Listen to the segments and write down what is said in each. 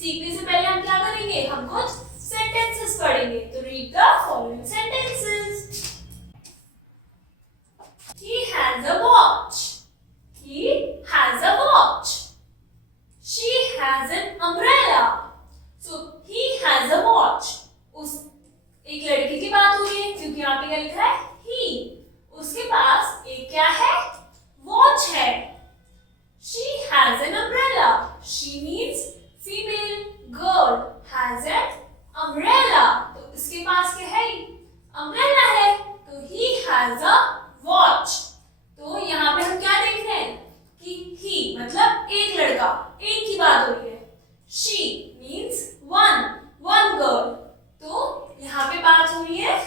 सीखने से पहले हम क्या करेंगे, हम कुछ सेंटेंसेस पढ़ेंगे। तो read the following sentences. He has a watch. He has a watch. She has an umbrella. So he has a watch. उस एक लड़के की बात हो रही है क्योंकि यहाँ पे क्या लिखा है he. उसके पास एक क्या है, वॉच है। She has an umbrella. She means female girl has an umbrella. तो इसके पास क्या है, umbrella है। तो he has a watch. तो यहाँ पे हम क्या देख रहे हैं कि he मतलब एक लड़का, एक की बात हो रही है। She means one girl. तो यहाँ पे बात हो रही है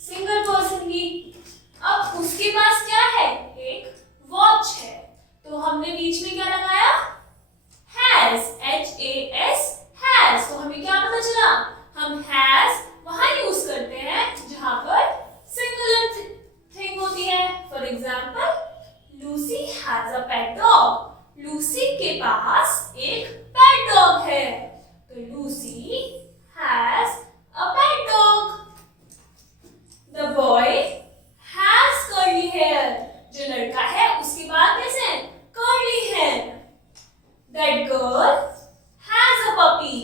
सिंगल पर्सन की। अब उसके पास क्या है, एक वॉच है। तो हमने बीच में क्या लगाया, हैज, HAS, हैज। तो हमें क्या पता चला, हम हैज वहां यूज करते हैं जहां पर सिंगुलर थिंग होती है। For example, Lucy has a pet dog. Lucy के पास एक पेट डॉग है। तो Lucy has a pet dog. The boy has curly hair. जो लड़का है उसके बाद कैसे, curly hair. That girl has a puppy.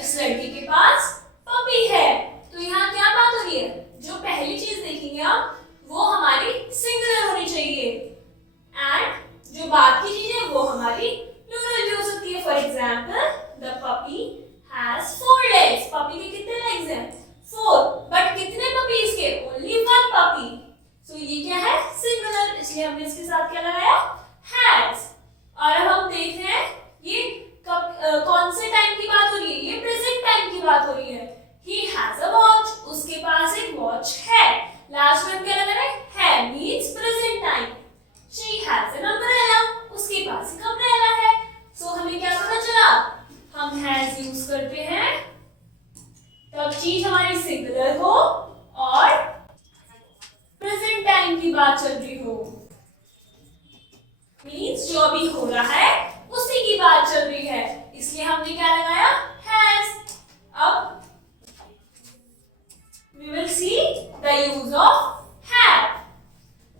इस लड़की के पास पपी है। तो यहाँ क्या बात हो रही है, जो पहली चीज देखेंगे आप वो हमारी सिंगुलर होनी चाहिए, एंड जो बाद की चीज है वो हमारी प्लूरल भी हो सकती है। For example, the puppy has 4 legs. Puppy के कितने लेग्स हैं, 4, बट कितने पपीज के, ओनली 1 पपी। सो ये क्या है, सिंगुलर, इसलिए हमने इसके साथ क्या लगाया, हैज। और अब हम देख रहे हैं ये कौन से टाइम की बात हो रही है, ये प्रेजेंट टाइम की बात हो रही है। He has a watch. उसके पास एक वॉच है। लास्ट में क्या लगा रहे है, means present time. She has an umbrella. उसके पास एक अम्ब्रेला है। सो हमें क्या पता चला, हम हैज यूज करते हैं तब चीज हमारी सिंगुलर हो और प्रेजेंट टाइम की बात चल रही हो। मीन्स जो अभी हो रहा है उसी की बात चल रही है, इसलिए हमने क्या लगाया, हैज। अब we will see the use of have.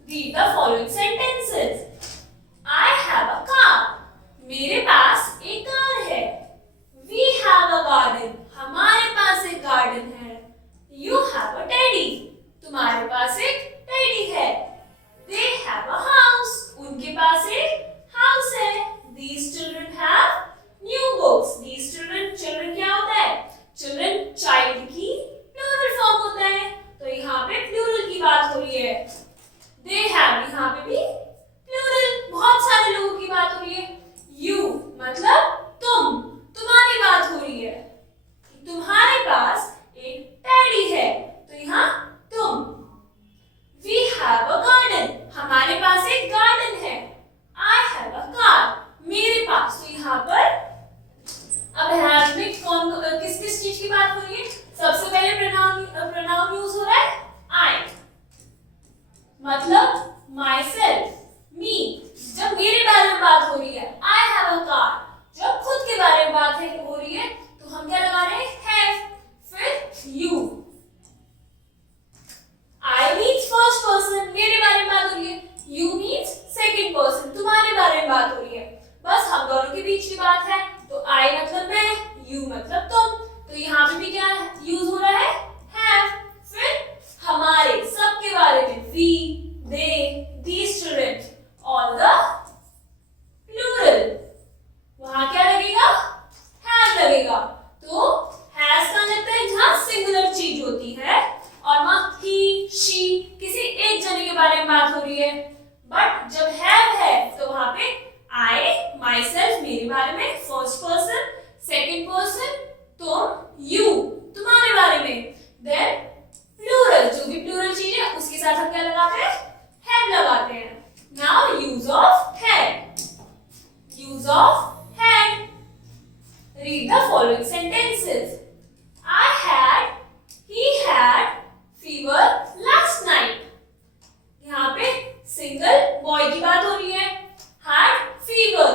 Read the following sentences. I have a car. मेरे पास एक कार है। We have a garden. हमारे पास एक गार्डन है। You have a teddy. तुम्हारे पास एक टेडी है। They have a house. उनके पास एक हाउस है। These children have new books. These children क्या होता है, children child की प्लूरल फॉर्म होता है। तो यहाँ पे प्लूरल की बात हो रही है। They have, यहाँ पे भी प्लूरल, बहुत सारे लोगों की बात हो रही है। You मतलब तुम, तुम्हारी बात हो रही है। तुम्हारे पास एक टेडी है, तो यहाँ तुम। We have a garden. हमारे पास एक गार्डन है। I have a car. मेरे पास, तो यहाँ पर अब have में किस किस चीज की बात हो रही है, सबसे पहले प्रोनाउन यूज हो रहा है I, मतलब myself, me। जब मेरे बारे में बात हो रही है I have a car, जब खुद के बारे में बात हो रही है तो हम क्या लगा रहे हैं, have। फिर you, I means first person, मेरे बारे में बात हो रही है। You means second person, तुम्हारे बारे में बात हो रही है। बस हम दोनों के बीच की बात है। तो I मतलब मैं, you मतलब तुम। तो यहाँ पे भी क्या यूज हो रहा है, have। फिर हमारे, सबके बारे में, we, they, these children, all the plural। वहां क्या लगेगा, have लगेगा। तो has का लगता है जहां सिंगुलर चीज होती है और वहां he, she, किसी एक जने के बारे में बात हो रही है। बट जब have है तो वहां पे I, myself, मेरे बारे में, फर्स्ट पर्सन, सेकंड पर्सन, तुम, you, तुम्हारे बारे में। देन प्लूरल, जो भी प्लूरल चीज है उसके साथ हम क्या लगाते हैं, have लगाते हैं। Now use of had. Use of had. Read the following sentences. I had, he had fever last night. यहाँ पे सिंगल बॉय की बात हो रही है। had fever.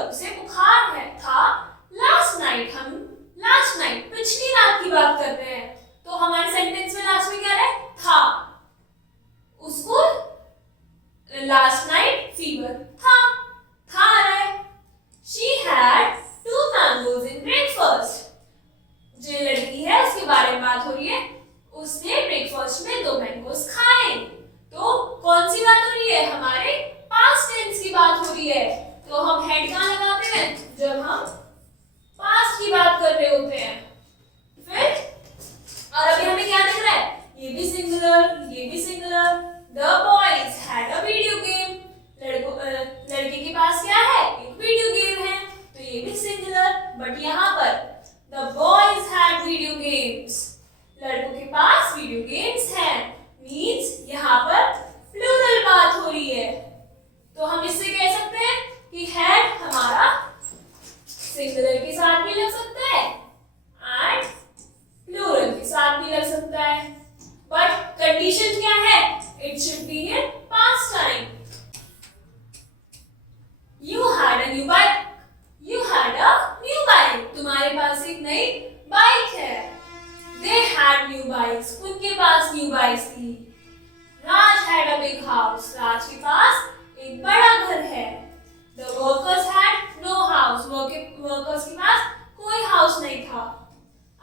पास क्या है, एक वीडियो गेम है, तो ये भी सिंगुलर। बट यहाँ पर the boys had video games, लड़कों के पास वीडियो गेम्स हैं, मीन्स यहाँ पर प्लूरल बात हो रही है। तो हम इससे कह सकते हैं कि हैड हमारा सिंगुलर के साथ भी लग सकता है एंड प्लूरल के साथ भी लग सकता है। बट कंडीशन क्या है, it should be in past time. You had a new bike. You had a new bike. तुम्हारे पास एक नई बाइक है। They had new bikes. उनके पास न्यू बाइक्स थी। Raj had a big house. राज के पास एक बड़ा घर है। The workers had no house. Workers के पास कोई हाउस नहीं था।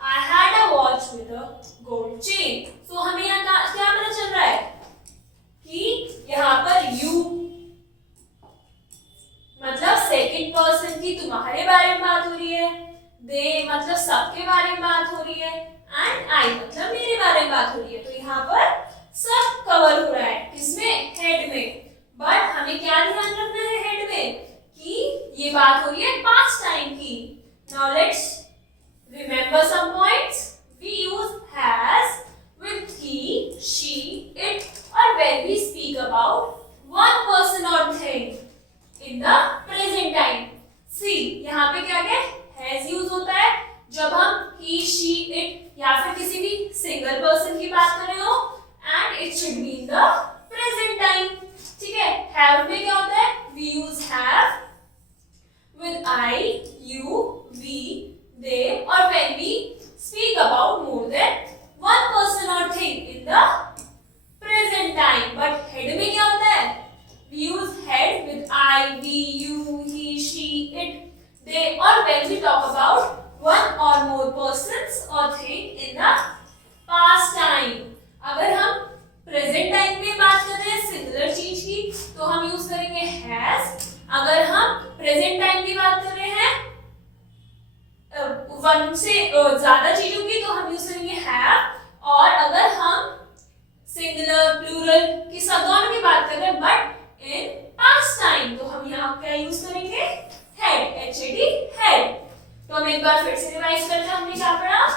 I had a watch with a gold chain. So हमें यहाँ क्या पता चल रहा है कि यहाँ पर you मतलब सेकंड पर्सन की तुम्हारे बारे में बात हो रही है, दे मतलब सबके बारे में बात हो रही है, एंड आई मतलब मेरे बारे में बात हो रही है। तो यहाँ पर सब कवर हो रहा है, किसमें, हेड में। बट हमें क्या ध्यान रखना है हेड में कि ये बात हो रही है पास्ट टाइम की। Now let's remember some points. We use has with he, she, it or when we speak about one person or thing in the present time. See, यहाँ पे क्या है, has यूज होता है जब हम he, she, it या फिर किसी भी सिंगल पर्सन की बात कर रहे हो, and it should be in the present time. ठीक है, have में क्या होता है, we use have with I, you, we, they or when we speak about more than one person or thing in the present time. But head में क्या होता है, we use head with I, we, you, he, she, it, they or when we talk about one or more persons or thing in the past time. अगर हम present time में बात कर रहे हैं सिंगुलर चीज की तो हम यूज करेंगे has। अगर हम present time की बात कर रहे हैं वन से ज्यादा चीजों की तो हम यूज करेंगे have। और अगर हम सिंगुलर प्लूरल की सब दोनों की बात कर रहे हैं बट इन पास्ट टाइम तो हम यहाँ क्या यूज करेंगे, हेड, HAD, हेड। तो हम एक बार फिर से रिवाइज करते हैं, हमने क्या पढ़ा।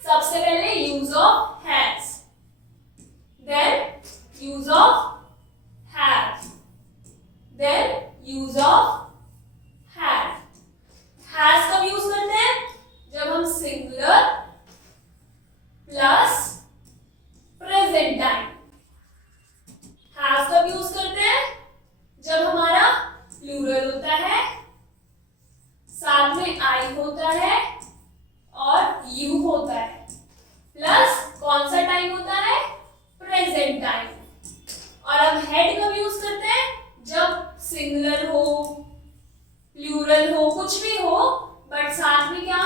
सबसे पहले use of has, then use of have, then use of had. Has कब यूज करते हैं, जब हम singular plus present time. Have कब यूज करते हैं, जब हमारा प्लूरल होता है, साथ में आई होता है और यू होता है, प्लस कौन सा टाइम होता है, प्रेजेंट टाइम। और अब हेड कब यूज करते हैं, जब सिंगुलर हो, प्लूरल हो, कुछ भी हो बट साथ में क्या